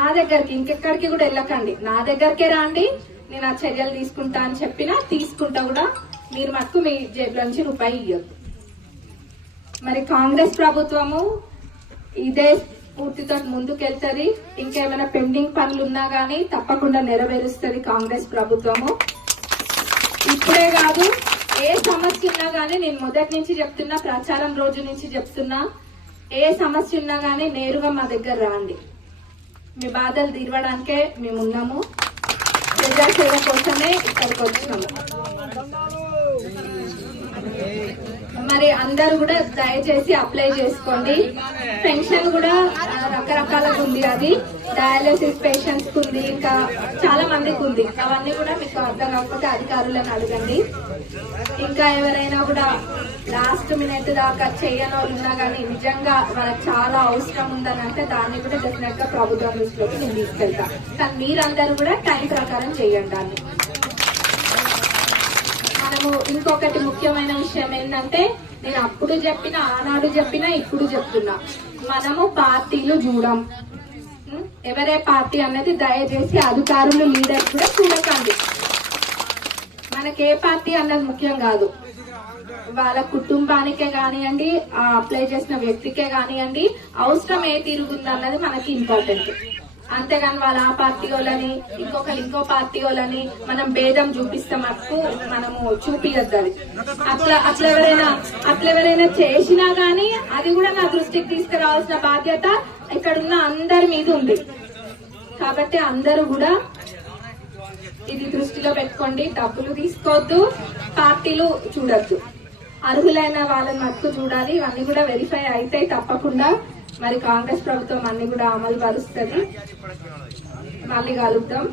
నా దగ్గరికి ఇంకెక్కడికి కూడా వెళ్ళకండి, నా దగ్గరకే రాండి, నేను ఆ చర్యలు తీసుకుంటా అని చెప్పినా తీసుకుంటా కూడా. మీరు మటుకు మీ జేబులో నుంచి రూపాయి ఇవ్వద్దు. మరి కాంగ్రెస్ ప్రభుత్వము ఇదే స్ఫూర్తితో ముందుకెళ్తుంది. ఇంకేమైనా పెండింగ్ పనులు ఉన్నా గానీ తప్పకుండా నెరవేరుస్తుంది కాంగ్రెస్ ప్రభుత్వము. ఇప్పుడే కాదు, ఏ సమస్య ఉన్నా గానీ నేను మొదటి నుంచి చెప్తున్నా, ప్రచారం రోజు నుంచి చెప్తున్నా, ఏ సమస్య ఉన్నా గానీ నేరుగా మా దగ్గర రాండి. మీ బాధలు తీరవడానికే మేము ఉన్నాము, ప్రజాసేవ కోసమే ఇక్కడికి వచ్చినాము. మరి అందరూ కూడా దయచేసి అప్లై చేసుకోండి. పెన్షన్ కూడా రకరకాలుగా ఉంది, అది డయాలసిస్ పేషెంట్స్ కు ఉంది, ఇంకా చాలా మందికి ఉంది. అవన్నీ కూడా మీకు అర్థం కాకపోతే అధికారులను అడగండి. ఇంకా ఎవరైనా కూడా లాస్ట్ మినిట్ దాకా చేయని వాళ్ళు ఉన్నా కానీ నిజంగా వాళ్ళకి చాలా అవసరం ఉందని అంటే దాన్ని కూడా డెఫినెట్ గా ప్రభుత్వం దృష్టిలోకి నేను తీసుకెళ్తా. కానీ మీరందరూ కూడా టైం ప్రకారం చేయండి దాన్ని. మనము ఇంకొకటి ముఖ్యమైన విషయం ఏంటంటే, నేను అప్పుడు చెప్పినా, ఆనాడు చెప్పినా, ఇప్పుడు చెప్తున్నా, మనము పార్టీలు చూడం. ఎవరే పార్టీ అన్నది దయచేసి అధికారులు, లీడర్స్ కూడా చూడకండి. మనకే పార్టీ అన్నది ముఖ్యం కాదు, వాళ్ళ కుటుంబానికే కానివ్వండి, ఆ అప్లై చేసిన వ్యక్తికే కానివ్వండి, అవసరం ఏ తిరుగుంది అన్నది మనకి ఇంపార్టెంట్. అంతేగాని వాళ్ళ ఆ పార్టీ వాళ్ళని ఇంకో పార్టీ వాళ్ళని మనం భేదం చూపిస్తే మటుకు మనము చూపియద్దు. అది అట్లా ఎవరైనా చేసినా గానీ అది కూడా నా దృష్టికి తీసుకురావాల్సిన బాధ్యత ఇక్కడున్న అందరి మీద ఉంది. కాబట్టి అందరూ కూడా ఇది దృష్టిలో పెట్టుకోండి. డబ్బులు తీసుకోవద్దు, పార్టీలు చూడొద్దు, అర్హులైన వాళ్ళని మటుకు చూడాలి. ఇవన్నీ కూడా వెరిఫై అయితే తప్పకుండా మరి కాంగ్రెస్ ప్రభుత్వం అన్ని కూడా అమలు పరుస్తుంది. మళ్ళీ కలుద్దాం.